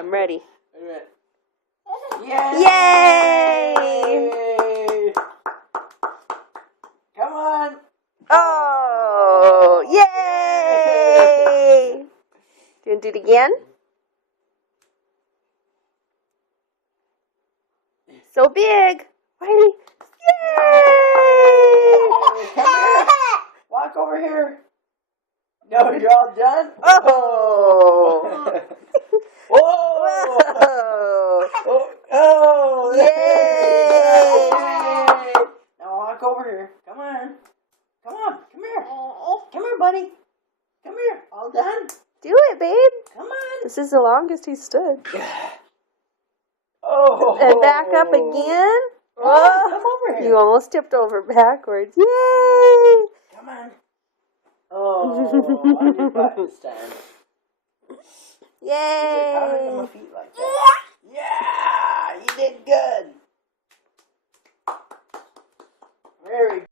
I'm ready. Wait a minute. Yay! Come on. Oh, yay! Do you want to do it again? So big. Riley. Yay! Come here. Walk over here. No, you're all done? Oh! Whoa! Whoa! Oh! Yay! Now walk over here. Come on. Come on. Come here. Come here, buddy. Come here. All done? Do it, babe. Come on. This is the longest he stood. Oh! And back up again. Come over here. You almost tipped over backwards. Yay! Come on. Oh, on your butt this time. Yay! How did my feet like that? Yeah! You did good. Very good.